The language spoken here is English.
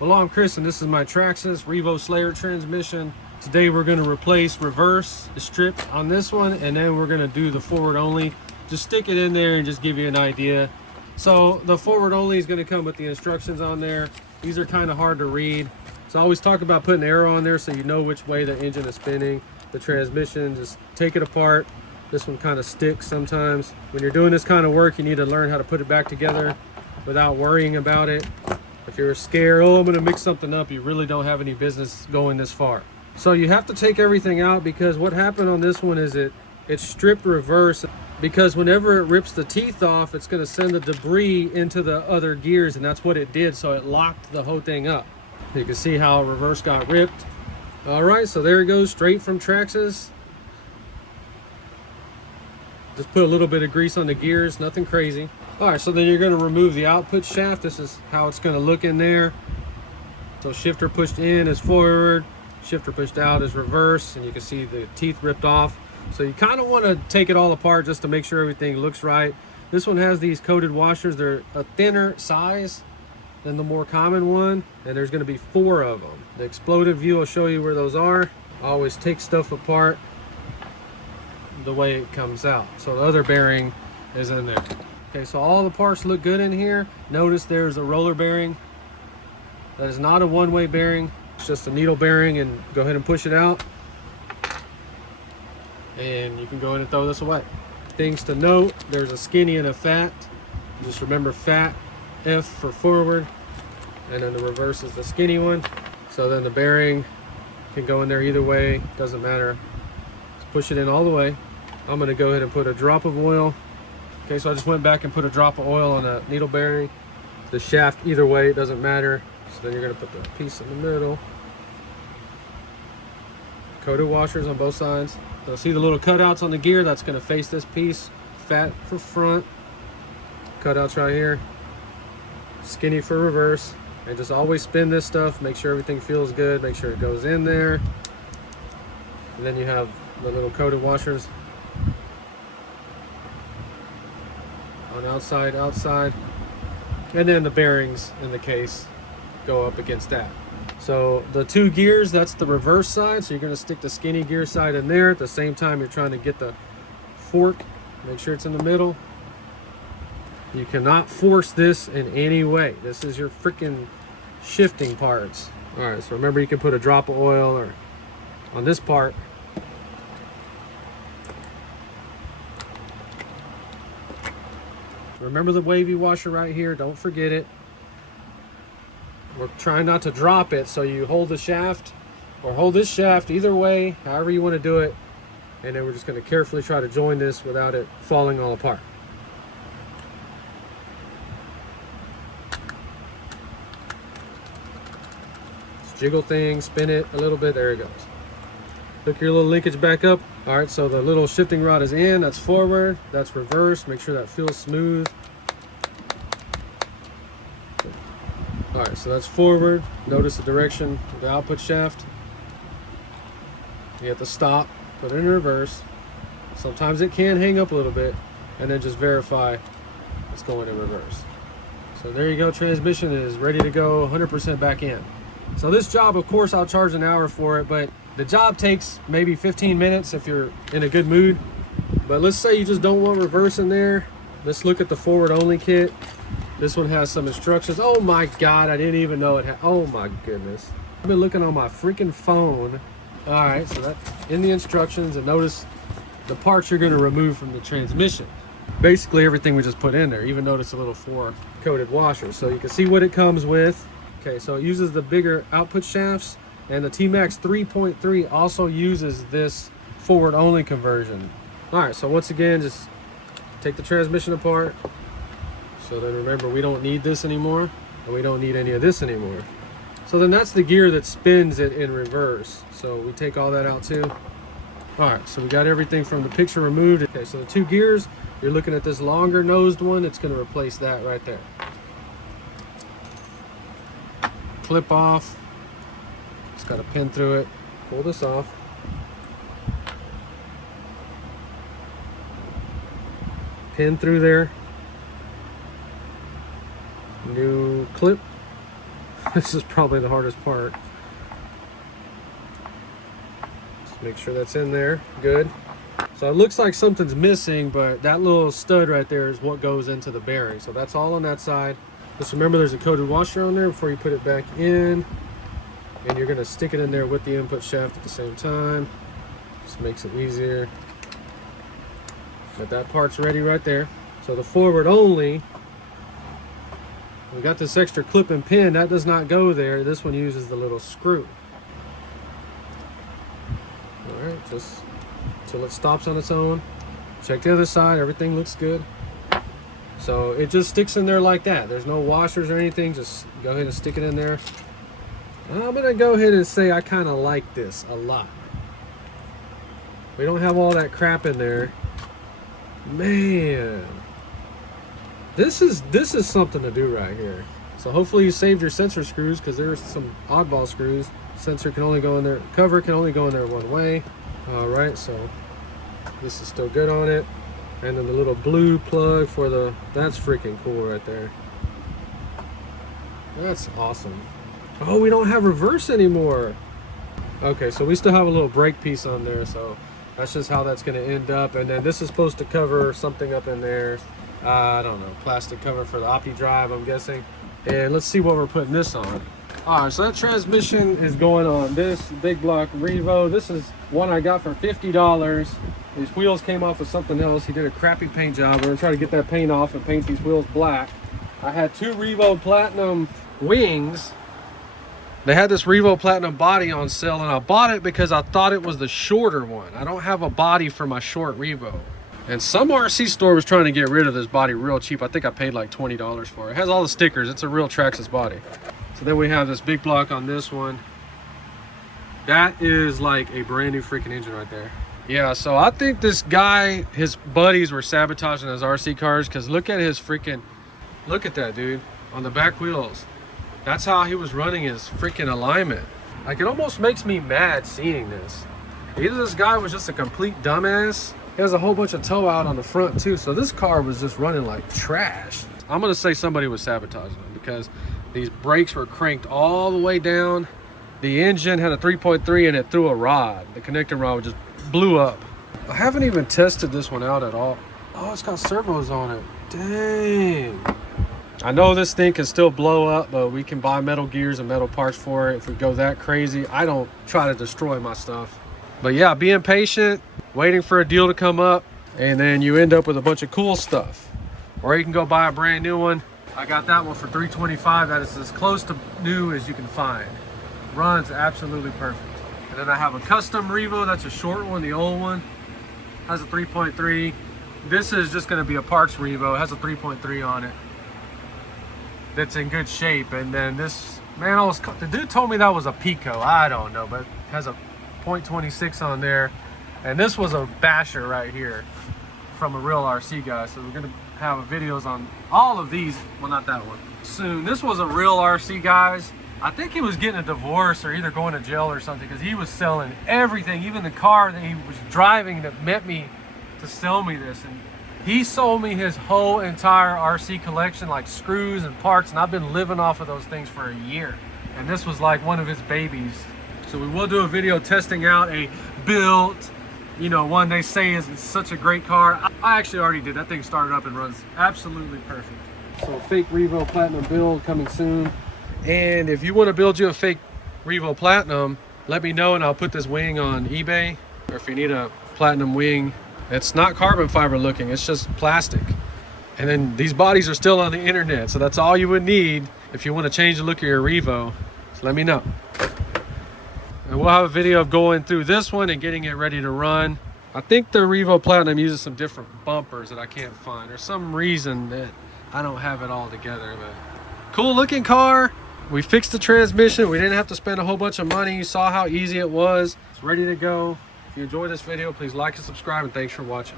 Hello, I'm Chris and this is my Traxxas Revo Slayer transmission. Today we're going to replace reverse strip on this one, and then we're going to do the forward only. Just stick it in there and just give you an idea. So the forward only is going to come with the instructions on there. These are kind of hard to read. So I always talk about putting an arrow on there so you know which way the engine is spinning. The transmission, just take it apart. This one kind of sticks sometimes. When you're doing this kind of work, you need to learn how to put it back together without worrying about it. If you're scared, oh, I'm gonna mix something up, you really don't have any business going this far. So you have to take everything out, because what happened on this one is it's stripped reverse, because whenever it rips the teeth off, it's gonna send the debris into the other gears, and that's what it did. So it locked the whole thing up. You can see how reverse got ripped. All right, so there it goes, straight from Traxxas. Just put a little bit of grease on the gears, nothing crazy. All right, so then you're going to remove the output shaft. This is how it's going to look in there. So shifter pushed in is forward, shifter pushed out is reverse, and you can see the teeth ripped off. So you kind of want to take it all apart just to make sure everything looks right. This one has these coated washers. They're a thinner size than the more common one, and there's going to be 4 of them. The exploded view will show you where those are. I always take stuff apart the way it comes out. So the other bearing is in there. Okay, so all the parts look good in here. Notice there's a roller bearing. That is not a one-way bearing. It's just a needle bearing, and go ahead and push it out. And you can go ahead and throw this away. Things to note, there's a skinny and a fat. Just remember fat, F for forward, and then the reverse is the skinny one. So then the bearing can go in there either way, doesn't matter. Just push it in all the way. I'm gonna go ahead and put a drop of oil. Okay, so I just went back and put a drop of oil on that needle bearing. The shaft, either way, it doesn't matter. So then you're gonna put the piece in the middle. Coated washers on both sides. So see the little cutouts on the gear? That's gonna face this piece. Fat for front. Cutouts right here. Skinny for reverse. And just always spin this stuff. Make sure everything feels good. Make sure it goes in there. And then you have the little coated washers on outside, and then the bearings in the case go up against that. So the 2 gears, that's the reverse side, so you're going to stick the skinny gear side in there. At the same time, you're trying to get the fork, make sure it's in the middle. You cannot force this in any way. This is your freaking shifting parts. All right, so remember, you can put a drop of oil or on this part. Remember the wavy washer right here, don't forget it. We're trying not to drop it, so you hold the shaft or hold this shaft, either way, however you want to do it. And then we're just going to carefully try to join this without it falling all apart. Just jiggle things, spin it a little bit, there it goes. Hook your little linkage back up. All right, so the little shifting rod is in, that's forward, that's reverse. Make sure that feels smooth. All right, so that's forward. Notice the direction of the output shaft. You have to stop, put it in reverse. Sometimes it can hang up a little bit, and then just verify it's going in reverse. So there you go, transmission is ready to go, 100% back in. So this job, of course, I'll charge an hour for it, but the job takes maybe 15 minutes if you're in a good mood. But let's say you just don't want reverse in there. Let's look at the forward only kit. This one has some instructions. Oh my God, I didn't even know it had, oh my goodness. I've been looking on my freaking phone. All right, so that's in the instructions, and notice the parts you're gonna remove from the transmission. Basically everything we just put in there. Even notice a little 4 coated washers. So you can see what it comes with. Okay, so it uses the bigger output shafts, and the T-Max 3.3 also uses this forward only conversion. All right, so once again, just take the transmission apart. So then remember, we don't need this anymore, and we don't need any of this anymore. So then that's the gear that spins it in reverse. So we take all that out too. All right, so we got everything from the picture removed. Okay, so the 2 gears, you're looking at this longer nosed one. It's gonna replace that right there. Clip off. Just got a pin through it. Pull this off. Pin through there. New clip. This is probably the hardest part. Just make sure that's in there. Good. So it looks like something's missing, but that little stud right there is what goes into the bearing. So that's all on that side. Just remember there's a coated washer on there before you put it back in. And you're gonna stick it in there with the input shaft at the same time. Just makes it easier. But that part's ready right there. So the forward only, we got this extra clip and pin, that does not go there. This one uses the little screw. All right, just until it stops on its own. Check the other side, everything looks good. So it just sticks in there like that. There's no washers or anything, just go ahead and stick it in there. I'm gonna go ahead and say I kind of like this a lot. We don't have all that crap in there. Man, this is something to do right here. So hopefully you saved your sensor screws, because there's some oddball screws. Sensor can only go in there, cover can only go in there one way. All right, so this is still good on it. And then the little blue plug for the, that's freaking cool right there. That's awesome. Oh, we don't have reverse anymore. Okay, so we still have a little brake piece on there, so that's just how that's going to end up. And then this is supposed to cover something up in there. I don't know, plastic cover for the Opti drive, I'm guessing. And let's see what we're putting this on. All right, so that transmission is going on this big block Revo. This is one I got for $50. These wheels came off with something else. He did a crappy paint job. We're gonna try to get that paint off and paint these wheels black. I had two Revo Platinum wings. They had this Revo Platinum body on sale, and I bought it because I thought it was the shorter one. I don't have a body for my short Revo. And some RC store was trying to get rid of this body real cheap. I think I paid like $20 for it. It has all the stickers. It's a real Traxxas body. So then we have this big block on this one. That is like a brand new freaking engine right there. Yeah, so I think this guy, his buddies were sabotaging his RC cars, because look at his freaking, look at that, dude, on the back wheels. That's how he was running his freaking alignment. Like, it almost makes me mad seeing this. Either this guy was just a complete dumbass. He has a whole bunch of tow out on the front too, so this car was just running like trash. I'm gonna say somebody was sabotaging him, because these brakes were cranked all the way down. The engine had a 3.3 and it threw a rod. The connecting rod just blew up. I haven't even tested this one out at all. Oh, it's got servos on it. Dang. I know this thing can still blow up, but we can buy metal gears and metal parts for it if we go that crazy. I don't try to destroy my stuff. But yeah, being patient, waiting for a deal to come up, and then you end up with a bunch of cool stuff. Or you can go buy a brand new one. I got that one for $325. That is as close to new as you can find. Runs absolutely perfect. And then I have a custom Revo. That's a short one. The old one has a 3.3. This is just going to be a parts Revo. It has a 3.3 on it. That's in good shape. And then this, man, the dude told me that was a Pico. I don't know, but it has a .26 on there. And this was a basher right here from a real RC guy. So we're going to have videos on all of these. Well, not that one. Soon. This was a real RC, guys. I think he was getting a divorce or either going to jail or something, because he was selling everything, even the car that he was driving that met me to sell me this. And he sold me his whole entire RC collection, like screws and parts, and I've been living off of those things for a year. And this was like one of his babies. So we will do a video testing out a built, you know, one they say is such a great car. I actually already did. That thing started up and runs absolutely perfect. So fake Revo Platinum build coming soon. And if you want to build you a fake Revo Platinum, let me know and I'll put this wing on eBay. Or if you need a Platinum wing, it's not carbon fiber looking, it's just plastic. And then these bodies are still on the internet, so that's all you would need if you want to change the look of your Revo. So let me know. And we'll have a video of going through this one and getting it ready to run. I think the Revo Platinum uses some different bumpers that I can't find. There's some reason that I don't have it all together, but cool looking car. We fixed the transmission. We didn't have to spend a whole bunch of money. You saw how easy it was. It's ready to go. If you enjoyed this video, please like and subscribe, and thanks for watching.